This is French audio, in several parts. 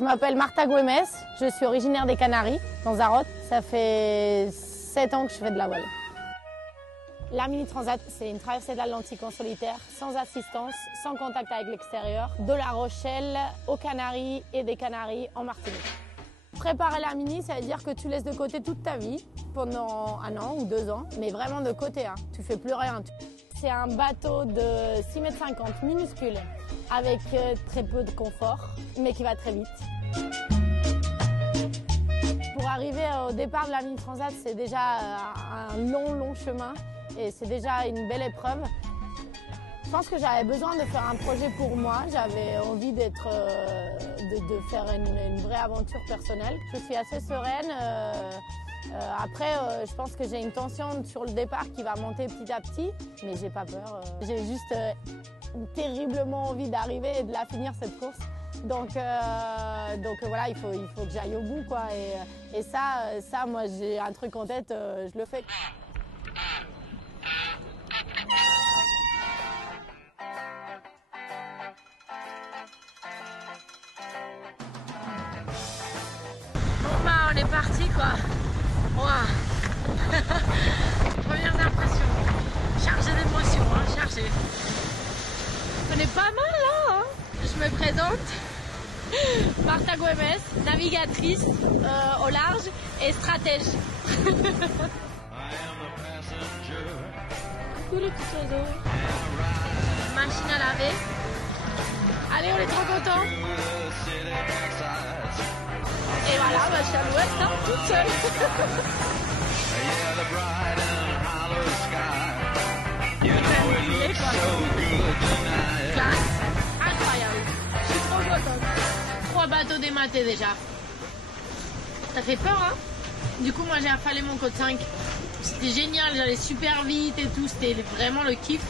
Je m'appelle Marta Güemes, je suis originaire des Canaries, Lanzarote. Ça fait 7 ans que je fais de la voile. La Mini Transat, c'est une traversée de l'Atlantique en solitaire, sans assistance, sans contact avec l'extérieur, de La Rochelle aux Canaries et des Canaries en Martinique. Préparer la Mini, ça veut dire que tu laisses de côté toute ta vie pendant 1 an ou 2 ans, mais vraiment de côté, hein. Tu fais plus rien. C'est un bateau de 6,50 m, minuscule, avec très peu de confort, mais qui va très vite. Pour arriver au départ de la Mini Transat, c'est déjà un long chemin et c'est déjà une belle épreuve. Je pense que j'avais besoin de faire un projet pour moi, j'avais envie de faire une vraie aventure personnelle. Je suis assez sereine. Après, je pense que j'ai une tension sur le départ qui va monter petit à petit, mais j'ai pas peur. J'ai juste terriblement envie d'arriver et de la finir cette course. Donc voilà, il faut que j'aille au bout, quoi. Et ça, moi, j'ai un truc en tête, je le fais. Bon bah, on est parti, quoi. Wow. Premières impressions. Chargé d'émotions, hein, chargé. On est pas mal là, hein. Je me présente. Marta Güemes, navigatrice au large et stratège. Coucou les petits oiseaux. Machine à laver. Allez, on est trop contents. Et voilà, bah, je suis à l'ouest, hein, toute seule. Classe, incroyable. Je suis trop contente. 3 bateaux dématés déjà. Ça fait peur, hein. Du coup, moi j'ai affalé mon code 5. C'était génial, j'allais super vite et tout. C'était vraiment le kiff.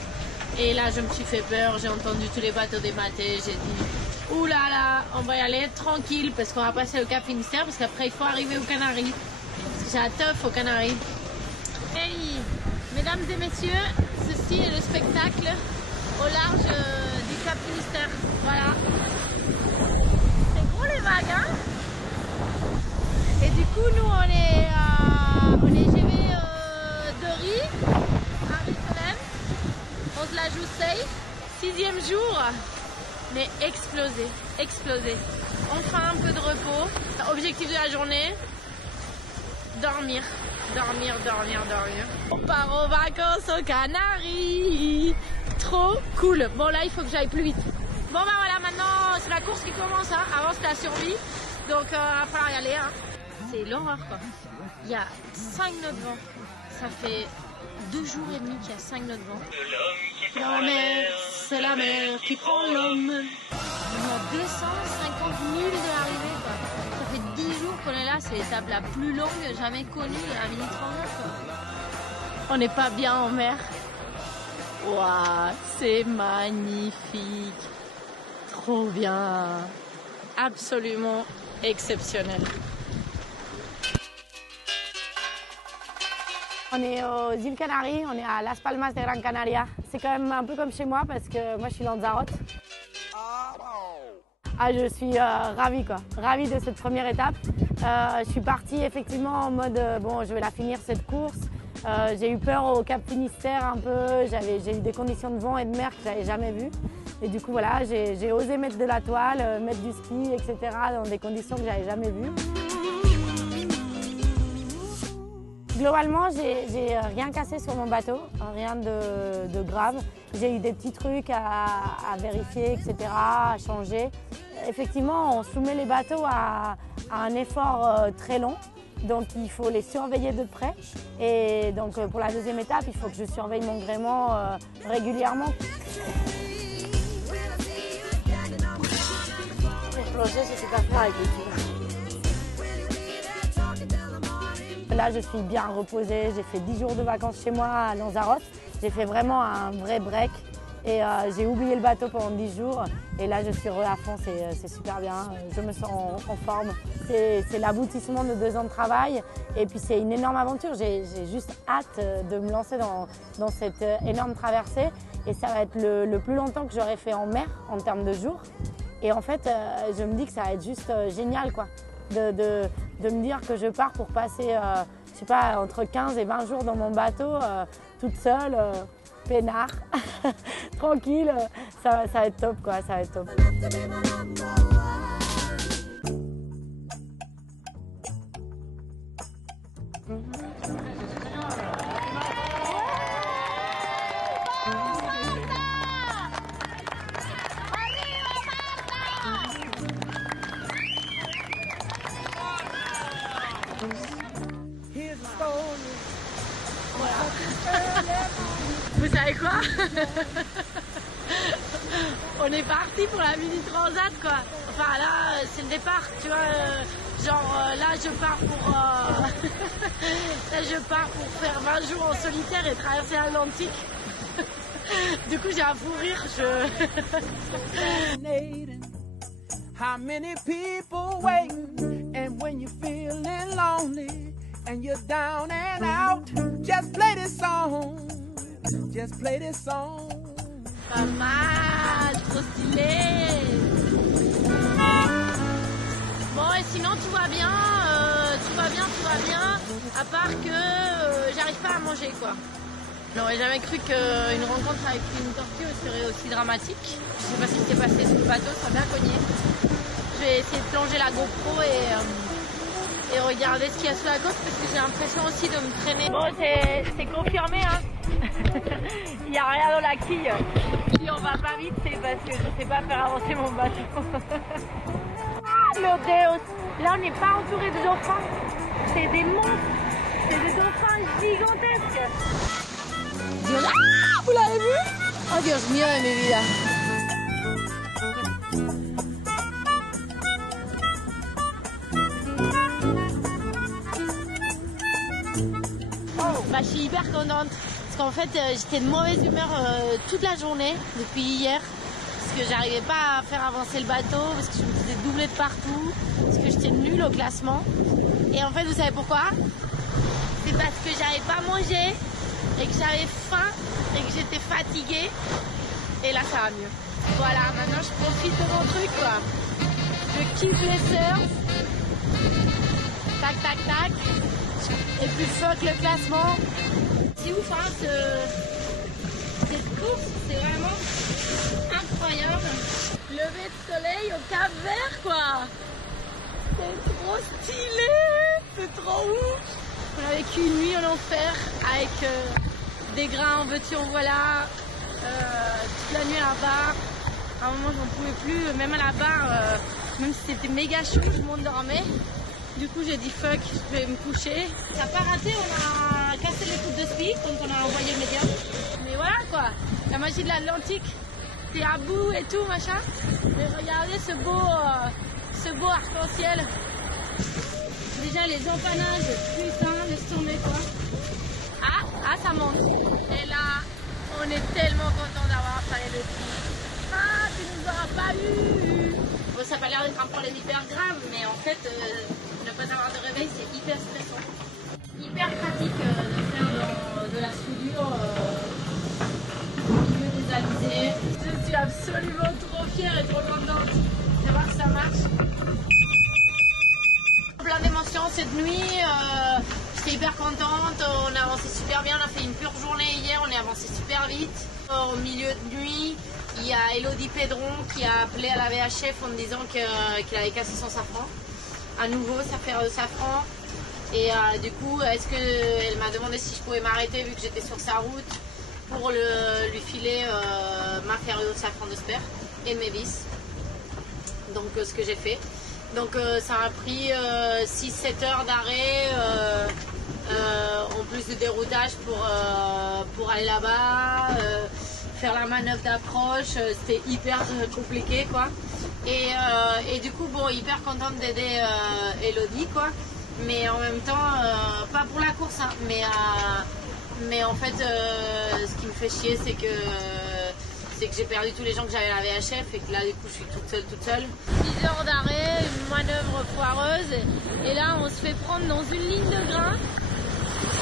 Et là, je me suis fait peur. J'ai entendu tous les bateaux dématés. J'ai dit, ouh là là, on va y aller tranquille parce qu'on va passer le Cap Finistère. Parce qu'après, il faut arriver aux Canaries. Parce que j'ai la teuf aux Canaries. Hey, mesdames et messieurs, ceci est le spectacle au large du Cap Finistère. Voilà. C'est gros les vagues, hein. Et du coup, nous, on est GV de Riz, à Risselem. On se la joue safe. 6e jour, mais explosé. On fera un peu de repos. Objectif de la journée, dormir. On part aux vacances aux Canaries. Trop cool. Bon là, il faut que j'aille plus vite. Bon bah voilà, maintenant c'est la course qui commence, hein. Avant c'était la survie. Donc il va falloir y aller, hein. C'est l'horreur, quoi. Il y a 5 nœuds de vent. Ça fait 2 jours et demi qu'il y a 5 nœuds de vent. La mer, c'est la mer qui prend l'homme. On est à 250 000 de l'arrivée, quoi. Ça fait 10 jours qu'on est là, c'est l'étape la plus longue jamais connue de la Mini Transat, quoi. On n'est pas bien en mer. Waouh, c'est magnifique. Trop bien. Absolument exceptionnel. On est aux îles Canaries, on est à Las Palmas de Gran Canaria. C'est quand même un peu comme chez moi parce que moi je suis Lanzarote. Ah, je suis ravie, quoi. Ravie de cette première étape. Je suis partie effectivement en mode bon, je vais la finir cette course. J'ai eu peur au Cap Finistère un peu. J'ai eu des conditions de vent et de mer que j'avais jamais vues. Et du coup voilà, j'ai osé mettre de la toile, mettre du ski, etc. dans des conditions que j'avais jamais vues. Globalement, j'ai rien cassé sur mon bateau, rien de grave. J'ai eu des petits trucs à vérifier, etc., à changer. Effectivement, on soumet les bateaux à un effort très long, donc il faut les surveiller de près. Et donc pour la deuxième étape, il faut que je surveille mon gréement régulièrement. Pour plonger, c'est tout à fait avec le tigre. Là, je suis bien reposée. J'ai fait 10 jours de vacances chez moi à Lanzarote. J'ai fait vraiment un vrai break et j'ai oublié le bateau pendant 10 jours. Et là, je suis à fond, c'est super bien. Je me sens en forme. C'est l'aboutissement de 2 ans de travail et puis c'est une énorme aventure. J'ai juste hâte de me lancer dans cette énorme traversée et ça va être le plus longtemps que j'aurai fait en mer en termes de jours. Et en fait, je me dis que ça va être juste génial, quoi, de me dire que je pars pour passer, je sais pas, entre 15 et 20 jours dans mon bateau, toute seule, peinard, tranquille. Ça va être top, quoi, ça va être top. Vous savez quoi? On est parti pour la mini transat, quoi. Enfin là, c'est le départ, tu vois. Là, je pars pour là, je pars pour faire 20 jours en solitaire et traverser l'Atlantique. Du coup, j'ai un fou rire. How many people wait, and when you're feeling lonely and you're down and out, just play this song. Just play this song. Pas mal, trop stylé. Bon, et sinon tout va bien, à part que j'arrive pas à manger, quoi. J'aurais jamais cru qu'une rencontre avec une tortue serait aussi dramatique. Je sais pas ce qui s'est passé sur le bateau, ça a bien cogné. Je vais essayer de plonger la GoPro et regarder ce qu'il y a sous la côte parce que j'ai l'impression aussi de me traîner. Bon, c'est confirmé, hein. Il n'y a rien dans la quille. Si on va pas vite, c'est parce que je sais pas faire avancer mon bateau. Ah, meu Deus! Là, on n'est pas entouré de dauphins. C'est des monstres. C'est des dauphins gigantesques. Ah, vous l'avez vu? Oh, Dios mío de mi vida. Bah, je suis hyper contente parce qu'en fait j'étais de mauvaise humeur toute la journée depuis hier parce que j'arrivais pas à faire avancer le bateau, parce que je me faisais doubler de partout, parce que j'étais nulle au classement. Et en fait, vous savez pourquoi? C'est parce que j'avais pas mangé et que j'avais faim et que j'étais fatiguée. Et là ça va mieux. Voilà, maintenant je profite de mon truc, quoi. Je kiffe les surfs. Tac tac tac. Et puis fuck le classement. C'est ouf, hein, cette course, c'est vraiment incroyable. Lever de soleil au Cap Vert, quoi. C'est trop stylé, c'est trop ouf. On a vécu une nuit en enfer avec des grains en veux-tu en voilà, toute la nuit à la barre. À un moment j'en pouvais plus, même à la barre, même si c'était méga chaud, tout le monde dormait. Du coup j'ai dit fuck, je vais me coucher. Ça n'a pas raté, on a cassé les poutres de speed, donc on a envoyé le média. Mais voilà, quoi, la magie de l'Atlantique. T'es à bout et tout, machin. Mais regardez ce beau arc-en-ciel. Déjà les empanages, putain, laisse tomber, quoi. Ah, ça monte. Et là, on est tellement content d'avoir fallu le ski. Ah, tu nous auras pas eu. Bon, ça n'a pas l'air d'être un problème hyper grave, mais en fait, ne pas avoir de réveil, c'est hyper stressant. Hyper pratique de faire de la soudure au milieu des alizés. Je suis absolument trop fière et trop contente de savoir que ça marche. Plein d'émotions cette nuit, j'étais hyper contente, on a avancé super bien, on a fait une pure journée hier, on est avancé super vite. Au milieu de nuit, il y a Elodie Pedron qui a appelé à la VHF en me disant qu'il avait cassé son safran. À nouveau, ça fait safran. Et du coup, elle m'a demandé si je pouvais m'arrêter vu que j'étais sur sa route pour lui filer ma ferrure de safran de Sper et mes vis. Donc ce que j'ai fait. Donc ça a pris 6-7 heures d'arrêt en plus de déroutage pour aller là-bas, faire la manœuvre d'approche, c'était hyper compliqué, quoi. Et du coup, bon, hyper contente d'aider Elodie, quoi. Mais en même temps, pas pour la course, hein, mais en fait, ce qui me fait chier, c'est que j'ai perdu tous les gens que j'avais à la VHF et que là, du coup, je suis toute seule. 6 heures d'arrêt, une manœuvre foireuse, et là, on se fait prendre dans une ligne de grain.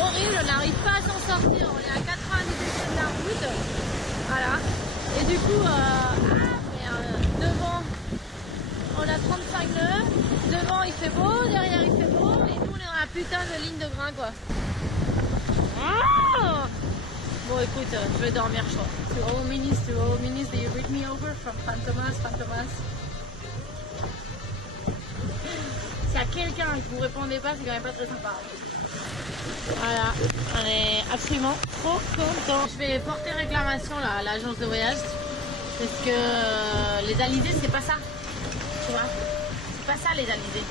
Horrible, on n'arrive pas à s'en sortir, on est à 90 degrés de la route. Voilà. Et du coup, devant, fait beau, derrière il fait beau, et nous on est dans la putain de ligne de grain quoi. Ah bon écoute, je vais dormir je crois. To all minis, do you read me over from Fantomas? S'il y a quelqu'un que vous répondez pas, c'est quand même pas très sympa. Voilà, on est absolument trop contents. Je vais porter réclamation là, à l'agence de voyage parce que les alizés c'est pas ça, tu vois, c'est pas ça les alizés.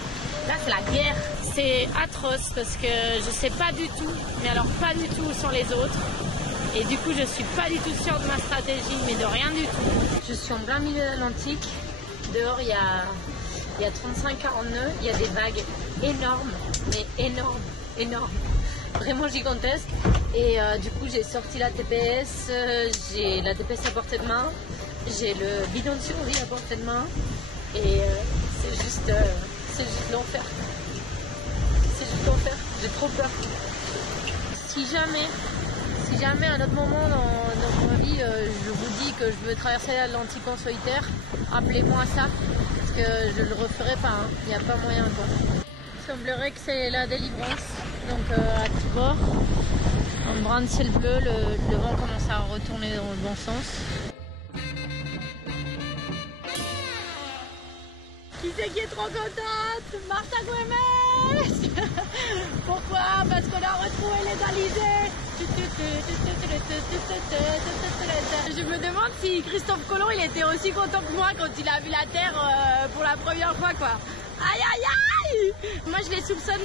Là c'est la guerre, c'est atroce parce que je sais pas du tout, mais alors pas du tout où sont les autres. Et du coup je suis pas du tout sûre de ma stratégie, mais de rien du tout. Je suis en plein milieu de l'Atlantique, dehors il y a 35-40 nœuds, il y a des vagues énormes, mais énormes. Vraiment gigantesque et du coup j'ai sorti la TPS, j'ai la TPS à portée de main, j'ai le bidon de survie à portée de main et c'est juste l'enfer. C'est juste l'enfer, j'ai trop peur. Si jamais à un autre moment dans ma vie je vous dis que je veux traverser l'Atlantique en solitaire, appelez-moi ça parce que je le referai pas, hein. Il n'y a pas moyen quoi. Il semblerait que c'est la délivrance. Donc à tout bord, un brin de ciel bleu, le vent commence à retourner dans le bon sens. Qui c'est qui est trop contente? Martha Güemes. Pourquoi? Parce qu'on a retrouvé les alizés. Je me demande si Christophe Colomb il était aussi content que moi quand il a vu la Terre pour la première fois quoi. Aïe aïe aïe! Moi je les soupçonne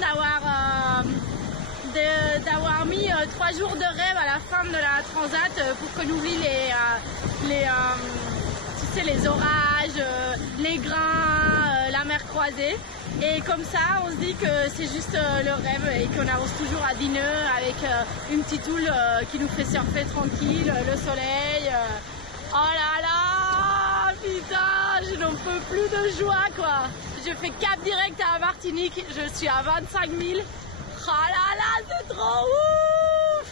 d'avoir mis 3 jours de rêve à la fin de la transat pour qu'on oublie tu sais, les orages, les grains, la mer croisée. Et comme ça on se dit que c'est juste le rêve et qu'on avance toujours à 10 nœuds avec une petite houle qui nous fait surfer tranquille, le soleil. Oh là là! Putain, je n'en peux plus de joie quoi! Je fais cap direct à Martinique, je suis à 25 000. Oh là là, c'est trop ouf!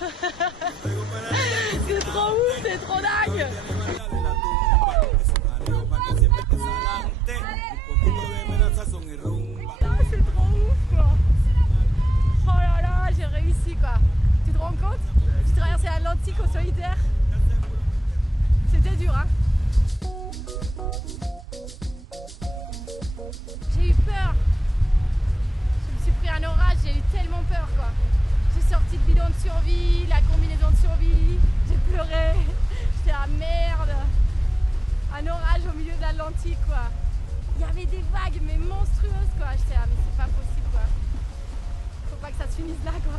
C'est trop ouf, c'est trop dingue! C'est trop ouf quoi! Oh là là, j'ai réussi quoi! Tu te rends compte? J'ai traversé l'Atlantique au solitaire. C'était dur hein! J'ai eu peur. Je me suis pris un orage, j'ai eu tellement peur quoi. J'ai sorti le bidon de survie, la combinaison de survie, j'ai pleuré. J'étais à merde. Un orage au milieu de l'Atlantique quoi. Il y avait des vagues mais monstrueuses quoi. J'étais là mais c'est pas possible quoi. Faut pas que ça se finisse là quoi.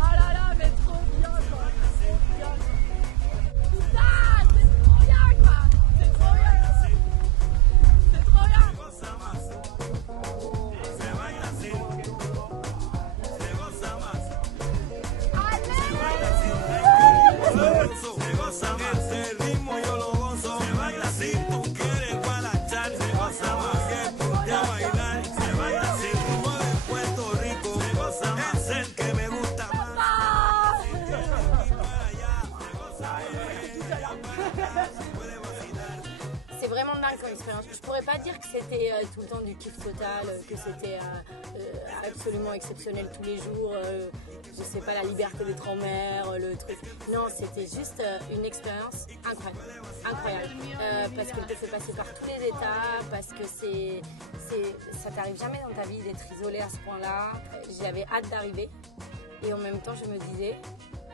Oh là là mais trop bien quoi. Putain, c'est trop bien quoi. C'est trop bien. C'est trop bien. C'est vraiment dingue comme expérience. Je pourrais pas dire que c'était tout le temps du kiff total, que c'était absolument exceptionnel tous les jours, je sais pas, la liberté d'être en mer, le truc. Non, c'était juste une expérience incroyable. Parce qu'elle te fait passer par tous les états, parce que ça t'arrive jamais dans ta vie d'être isolé à ce point-là. J'avais hâte d'arriver et en même temps je me disais,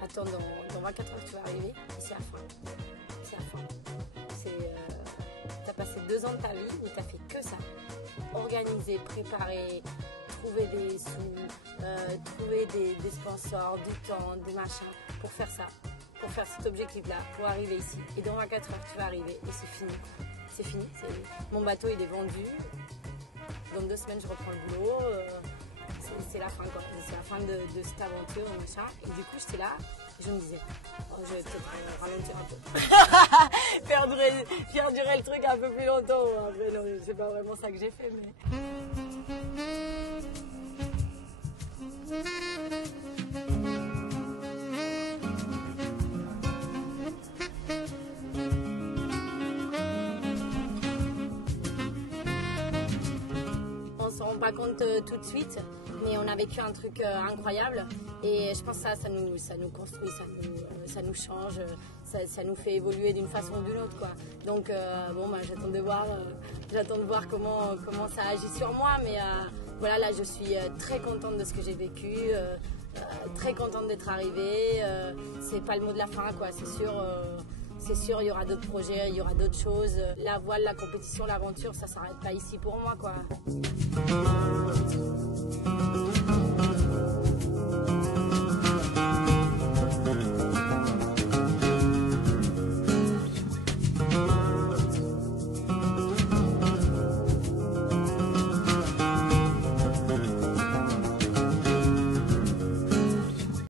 attends, dans 24 heures tu vas arriver et c'est la fin. C'est la fin. T'as passé 2 ans de ta vie où t'as fait que ça. Organiser, préparer, trouver des sous, trouver des sponsors, du temps, des machins pour faire ça, pour faire cet objectif-là, pour arriver ici. Et dans 24 heures, tu vas arriver et c'est fini. C'est fini. Mon bateau, il est vendu. Dans 2 semaines, je reprends le boulot. C'est la fin, quoi. C'est la fin de cette aventure, machin. Et du coup, j'étais là. Je me disais, oh, je vais peut-être ralentir un peu. faire durer le truc un peu plus longtemps. Après, non, c'est pas vraiment ça que j'ai fait. Mais... rend pas compte tout de suite, mais on a vécu un truc incroyable et je pense que ça nous construit, ça nous change, ça nous fait évoluer d'une façon ou d'une autre, quoi. Donc j'attends de voir comment ça agit sur moi, mais voilà, là je suis très contente de ce que j'ai vécu, très contente d'être arrivée. C'est pas le mot de la fin, quoi, c'est sûr, il y aura d'autres projets, il y aura d'autres choses. La voile, la compétition, l'aventure, ça s'arrête pas ici pour moi, quoi.